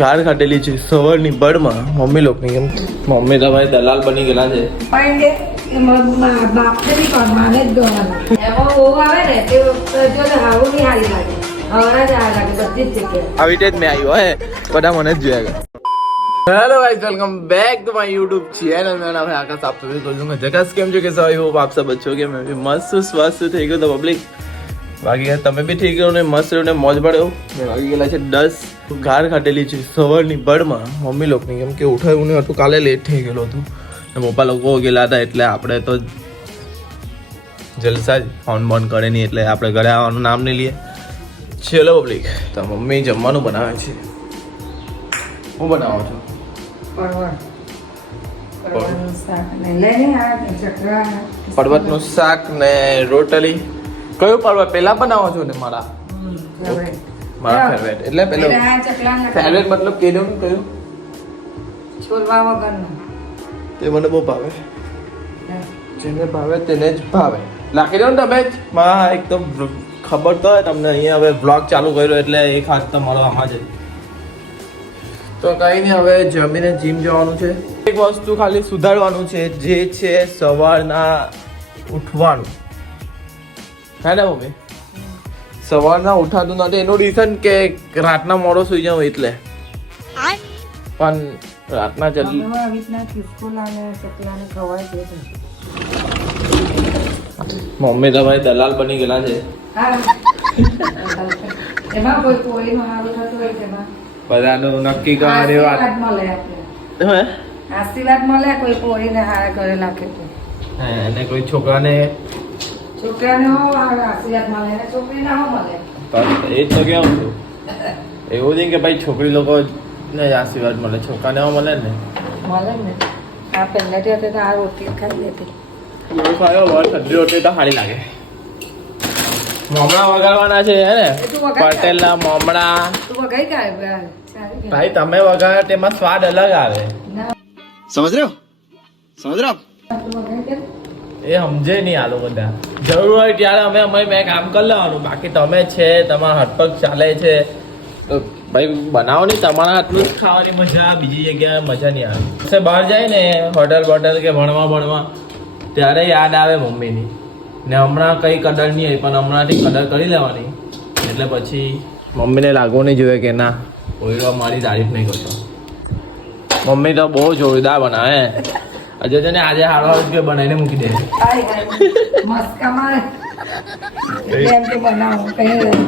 ગાર કાઢેલી છે સવારની બળમાં મમ્મી લોકોની. કેમ મમ્મી તો ભાઈ દલાલ બની ગયેલા છે. આવી રીતે જ મેં આવ્યો હે બધા મને જ જોયા ગયા. Hello guys, welcome back to my YouTube channel. મેં નામ है आकाश. आप सभी को लूंगा जगह કેમ છો કે સવાઈ હોપ આપ सब अच्छे हो गए. मैं भी मस्त स्वस्थ થઈ ગયો તો પબ્લિક. બાકી તમે બી થઈ ગયો ને મસ્ત ને મોજ પડ્યો. વાગી ગયેલા છે 10. ગાર કાઢેલી છે સવારની બળમાં મમ્મી લોકોની. કેમ કે ઉઠાયું નહીં હતું, કાલે લેટ થઈ ગયેલું હતું ને પપ્પા લોકો ગયેલા હતા એટલે આપણે તો જલસા જ ફોન બોન કરે નહીં એટલે આપણે ઘરે આવવાનું નામ નહીં લઈએ. ચલો પબ્લિક, તો મમ્મી જમવાનું બનાવે છે. હું બનાવો છો? પરવતનું શાક ને રોટલી. કયું પર્વત પહેલા બનાવો છો ને? મારા ફેવરેટ એટલે પેલો ફેવરેટ મતલબ કેનું કયું? છોલવા વગરનું. તે મને બહુ ભાવે. જેને ભાવે તેને જ ભાવે. લાખી દો ને તમે જ. માં એકદમ ખબર તો હોય તમને. અહીંયા હવે બ્લોગ ચાલુ કર્યો એટલે એક હાથ તો મળો આમાં જ. તો કંઈ નહીં, હવે જમીને જીમ જવાનું છે. એક વસ્તુ ખાલી સુધારવાનું છે, જે છે સવારના ઉઠવાનું. હે ને મમ્મી? સવારના ઉઠાતું નથી એનું રીઝન કે રાતના મોડો સુઈ જાઉં એટલે. પણ રાતના જલ્દી મમ્મી તો ભાઈ દલાલ બની ગયેલા છે. બધાનું નક્કી કરવાની વાત આશીર્વાદ મળે. કોઈ પોરીને હારા કરે લાગે અને કોઈ છોકરાને આશીર્વાદ મળે ને છોકરીને હો મળે. એ જ તો કેવું છું. એવું નહીં કે ભાઈ છોકરી લોકો ને આશીર્વાદ મળે, છોકરાને હો મળે ને. મળે ને. આ પહેલાથી હતી તો આ રોટલી ખાઈ લેતી. ઠંડી રોટલી તો સારી લાગે. મમણા વગાડવાના છે હે ને? પટેલના મમણા. તું વગાઈ કાઢ ભાઈ તમે વગાડો તેમાં સ્વાદ અલગ આવે. સમજ રહ્યો? સમજ રહ્યો? એ સમજે નહીં આ લોકો. બધા જરૂર હોય ત્યારે અમે મેં કામ કરી લેવાનું. બાકી તમે છે, તમારા હટપગ ચાલે છે તો ભાઈ બનાવો નહીં. તમારા આટલું જ ખાવાની મજા, બીજી જગ્યાએ મજા નહીં આવે. બહાર જાય ને હોટલ બોટલ કે ભણવા ત્યારે યાદ આવે મમ્મીની. ને હમણાં કઈ કદર નહીં હોય પણ હમણાંથી કદર કરી લેવાની. એટલે પછી મમ્મીને લાગવું નહીં જોઈએ કે ના કોઈ મારી તારીફ નહીં કરતો. મમ્મી તો બહુ જોરદાર બનાવે. હજુ છે ને આજે હારો કે બનાવીને મૂકી દે.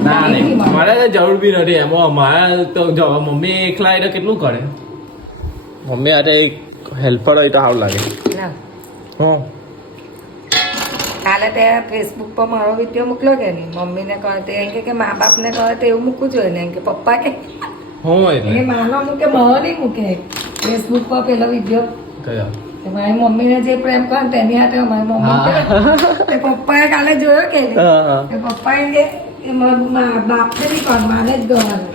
ના નહીં, મારે જરૂર બી નથી એમાં. મારે તો મમ્મી એકલા એટલે કેટલું કરે. મમ્મી આજે હેલ્પર હોય તો સારું લાગે. હું કાલે તે ફેસબુક પર મારો વિડીયો મોકલો કે નહીં? મમ્મીને કહે એમ કે મા બાપને કહે તો એવું મૂકવું જોઈએ ને. એમ કે પપ્પા કે હું એટલે માનો મૂકે મારો નહીં મૂકે. ફેસબુક પર પેલો વિડીયો કયો? મારી મમ્મીને જે પ્રેમ કરે તેની હાથે મારી મમ્મી પપ્પાએ કાલે જોયો કે પપ્પા એમ કે બાપને નહીં કર, માને જ ગવાનું.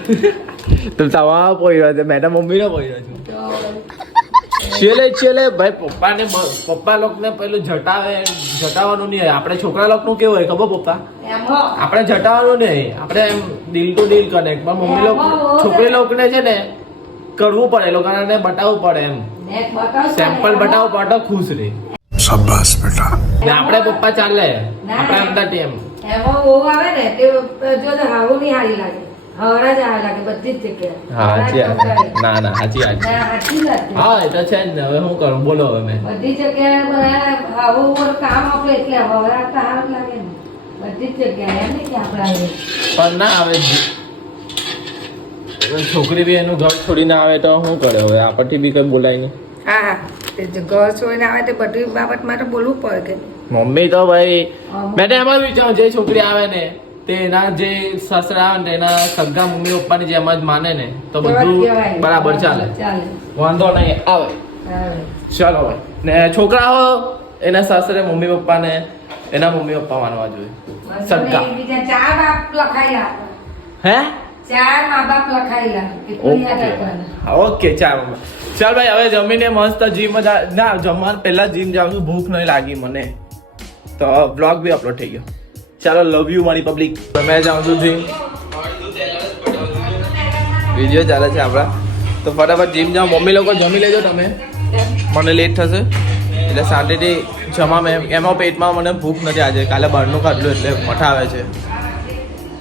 તો તમારા પોઈરો છે, મેડમ મમ્મીનો પોઈરો છું. છેલ્લે ભાઈ પપ્પા લોકોને પેલું જટાવવાનું નહીં હોય. આપણે છોકરા લોકોનું કેવું હોય ખબર? પપ્પા આપણે જટાવવાનું નહીં, આપણે એમ દિલ ટુ દિલ કનેક્ટ. પણ મમ્મી લોકો છોકરી લોકોને છે ને કરવું પડે, એ લોકોને બતાવવું પડે. એમ સેમ્પલ બતાવવું પડે, ખુશ રહે. શાબાશ બેટા. ને આપણે પપ્પા ચાલે આપણે અંદર ટીમ એમાં ઓ આવે ને તે જો હાવું નહીં હારી લાગે. હવરા જ આ લાગે બધી જ જગ્યાએ. ના સાચી વાત. હા એ તો છે જ ને. હવે શું કરું બોલો? હવે મેં બધી જગ્યાએ આવું કામ આપે એટલે હવરા તો હારું લાગે ને બધી જ જગ્યાએ. એમ નહીં કે આપણે પણ ના આવે છોકરી બી એનું ઘર છોડીને આવે તો શું કરે? હવે આપણથી બી કઈ બોલાય નહીં. હા ઘર છોડીને આવે તો બધી બાબત માટે બોલવું પડે કે મમ્મી તો ભાઈ મેં તો એમાં જ વિચારું જે છોકરી આવે ને તે એના જે સસરા આવે ને એના સગા મમ્મી પપ્પાની જેમ જ માને ને તો બધું બરાબર ચાલે, વાંધો નહીં આવે. ચાલો ભાઈ. ને છોકરાઓ એના સાસરે મમ્મી પપ્પાને એના મમ્મી પપ્પા માનવા જોઈએ. સગા 4 બાપ લખાયેલા. હે 4 મા બાપ લખાયેલા. ઓકે ચાલ ભાઈ. હવે જમીને મસ્ત જીમ ના જમવા પહેલા જીમ જાઉં છું. ભૂખ નહીં લાગી મને તો બ્લોગ બી અપલોડ થઈ ગયો. ચાલો લવ યુ મારી પબ્લિક. મેં જાઉં છું જીમ. વિડીયો ચાલે છે આપણા. તો ફટાફટ જીમ જાઓ. મમ્મી લોકો જમી લેજો તમે, મને લેટ થશે એટલે શાંતિથી જમા. એમાં પેટમાં મને ભૂખ નથી આજે, કાલે બહારનું ખાધું એટલે મઠા આવે છે.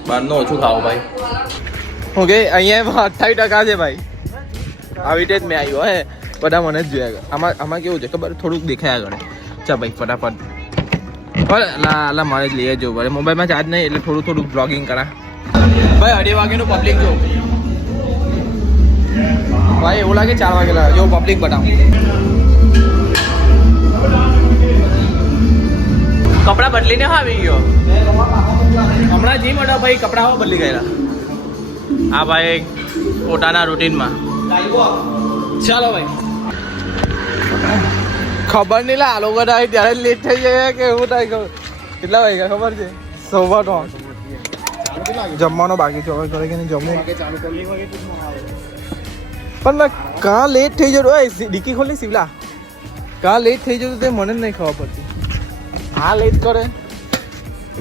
બહારનું ઓછું ખાવું ભાઈ. ઓકે, અહીંયા 28% છે ભાઈ. આવી રીતે જ મેં આવ્યો હે, બધા મને જ જોયા. આમાં કેવું છે ખબર, થોડુંક દેખાયા કરે. ચાલ ભાઈ ફટાફટ. અલા મારે જ લઈ જવું પડે, મોબાઈલમાં ચાર્જ નહીં એટલે થોડું બ્લોગિંગ કરા ભાઈ. 2:30 વાગેનું પબ્લિક જો ભાઈ, એવું લાગે 4 વાગેલા જો પબ્લિક બતાવું. કપડા બદલીને આવી ગયો હમણાં જીમ હતો ભાઈ, કપડા બદલી ગયેલા. હા ભાઈ, પોતાના રૂટીનમાં. ચાલો ભાઈ. ખબર નહીં લા, આ લોકો થાય ત્યારે લેટ થઈ જાય કે એવું થાય. કેટલા વાગ્યા ખબર છે? 9:15. જમવાનો બાકી છે, હવે ઘરે કે નહીં જમવું. પણ મેં કાં લેટ થઈ જતું. ઓય ડિક્કી ખોલી શિવલા, કાં લેટ થઈ જતું તે મને જ નહીં ખબર પડતી. હા લેટ કરે,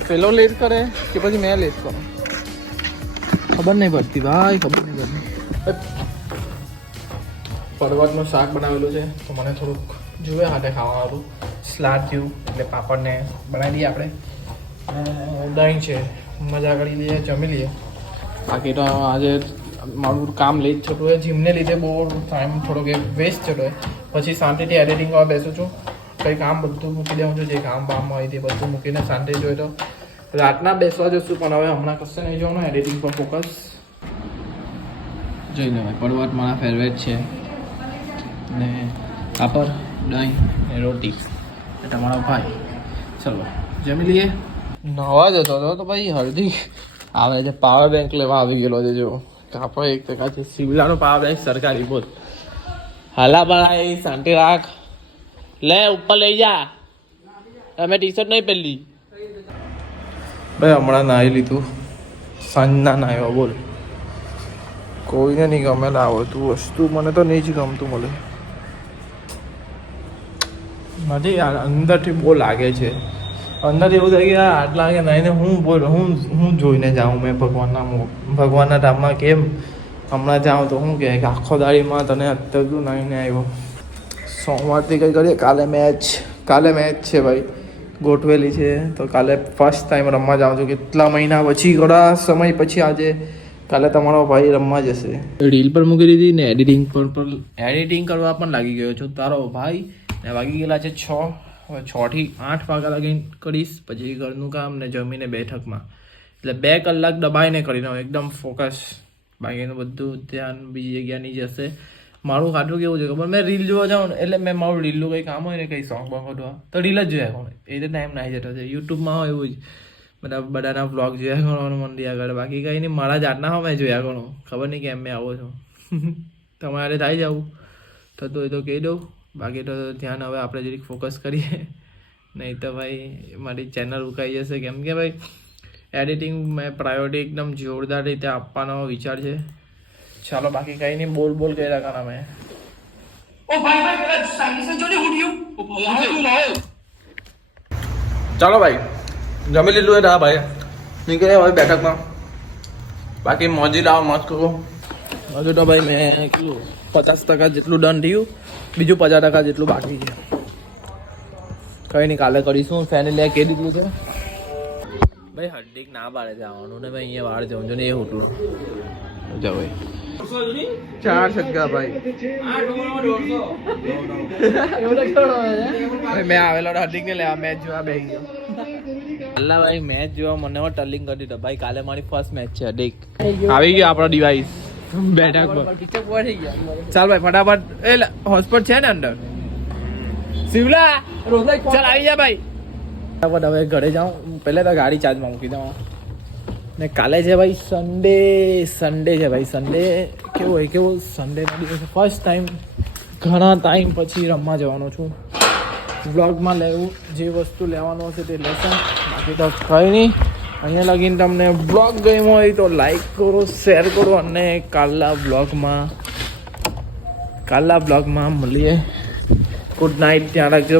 પેલો લેટ કરે કે પછી મેં લેટ કરું, ખબર નહીં પડતી ભાઈ, ખબર નહીં પડતી. પરવળનું શાક બનાવેલું છે તો મને થોડુંક જુએ હાથે ખાવાનું સ્લાડ જેવું, એટલે પાપડને બનાવી દઈએ આપણે. દહીં છે, મજા કરી લઈએ, જમી લઈએ. બાકી તો આજે મારું કામ લેટ થતું હોય, જીમને લીધે બહુ ટાઈમ થોડોક વેસ્ટ થતો હોય. પછી શાંતિથી એડિટિંગ કરવા બેસું છું. કંઈ કામ બધું મૂકી દેવું છું, જે કામ હોય તે બધું મૂકીને શાંતિ જોઈએ. તો રાતના બેસવા જશું, પણ હવે હમણાં કશે નહીં જવાનું, એડિટિંગ પર ફોકસ. જોઈ લો ભાઈ, પડવટ મારા ફેવરેટ છે, ને પાપડ, દહીં ને રોટી એ તમારો ભાઈ. ચલો જમી લઈએ. નવા જતો હતો તો ભાઈ હળદી આવે છે, પાવર બેંક લેવા આવી ગયેલો છે. જો કાપડ 1% છે, શિવલાનો પાવર બેંક સરકારી. બોલ હાલા ભાઈ, શાંતિ રાખ. લે ઉપર લઈ જા, અમે ટી-શર્ટ નહીં પહેરી ભાઈ. હમણાં નાહી લીધું, સાંજના નાહ્યો. બોલ કોઈને નહીં ગમે આવતું વસ્તુ, મને તો નહીં જ ગમતું. મળે નથી યાર, અંદરથી બહુ લાગે છે. અંદરથી એવું થાય કે યાર આટલા લાગે નહીં ને હું જોઈને જાઉં. મેં ભગવાનના ધામમાં કેમ હમણાં જાઉં તો શું કહે કે આખો દાડીમાં તને અત્યાર તું નાહીને આવ્યો. સોમવારથી કંઈ કરીએ. કાલે મેચ છે ભાઈ, ગોઠવેલી છે. તો કાલે ફર્સ્ટ ટાઈમ રમવા જાઉં છું, કેટલા મહિના પછી, ઘણા સમય પછી આજે કાલે તમારો ભાઈ રમવા જશે. રીલ પર મૂકી દીધી ને એડિટિંગ કરવા પણ લાગી ગયો છું. તારો ભાઈ ને વાગી ગયેલા છે 6. હવે 6 થી 8 વાગ્યા લગી કરીશ, પછી ઘરનું કામ ને જમીને બેઠકમાં. એટલે 2 કલાક દબાઈને કરી દઉં, એકદમ ફોકસ. બાકીનું બધું ધ્યાન બીજી જગ્યા નહીં જશે. મારું ખાટું કેવું છે ખબર, મેં રીલ જોવા જાઉં ને એટલે મેં મારું રીલનું કંઈ કામ હોય ને, કંઈ સોંગ બોંગ હોટવા તો રીલ જ જોયા કરું. એ તો ટાઈમ નાહી જતો છે. યુટ્યુબમાં હોય એવું જ બધાના વ્લોગ જોયા કરવાનું મન રહ્યા કરે. બાકી કંઈ નહીં, મારા જાતના હો મેં જોયા કરું. ખબર નહીં કેમ મેં આવો છું. તમારે થાય જવું થતું હોય તો કહી દઉં. બાકી તો ધ્યાન હવે આપણે જરીક ફોકસ કરીએ, નહીં તો ભાઈ મારી ચેનલ ઉકાઈ જશે. કેમ કે ભાઈ એડિટિંગ મેં પ્રાયોરિટી એકદમ જોરદાર રીતે આપવાનો વિચાર છે. ચાલો બાકી કંઈ નહીં, બોલ કર્યા કાના મેં. ચાલો ભાઈ જમી લીધું હોય ભાઈ, નીકળે હવે બેઠકમાં. બાકી મોજી લાવો મત કરો. હજુ તો ભાઈ મેં કેટલું 50% જેટલું ડન થયું, બીજું 50% જેટલું બાકી છે. કંઈ નહીં, કાલે કરીશું. ફેમિલી કહી દીધું છે ભાઈ. હર્દિક ના પાડે છે આવવાનું ને ભાઈ, અહીંયા બહાર જવું છું ને એ હોટલું જાવ ભાઈ. 4 છગ્ગા ભાઈ. મેં આવેલો હર્દિક ને લેવા, મેચ જોવા બેસી ગયો. અલ્લા ભાઈ મેચ જોવા મને ટર્લિંગ કરી દીધો ભાઈ. કાલે મારી ફર્સ્ટ મેચ છે. હર્દિક આવી ગયો આપણો ડિવાઇસ બેઠક પર. ચાલ ભાઈ ફટાફટ, એ હોસ્પિટલ છે ને અંદર. શિવલા ચાલ આવી જા ભાઈ ફટાફટ. હવે ઘરે જાઉં, પહેલાં તો ગાડી ચાર્જમાં મૂકી દઉં. ને કાલે છે ભાઈ સન્ડે છે ભાઈ. સન્ડે કેવું હોય, કેવું સન્ડેના દિવસે ફર્સ્ટ ટાઈમ ઘણા ટાઈમ પછી રમવા જવાનો છું. વ્લોગમાં લેવું જે વસ્તુ લેવાનું હશે તે લેશું. બાકી તો કંઈ નહીં. અહીંયા લગીને તમને બ્લોગ ગમ્યો હોય તો લાઈક કરો, શેર કરો, અને કાલના બ્લોગમાં મળીએ. ગુડ નાઇટ, ધ્યાન રાખજો.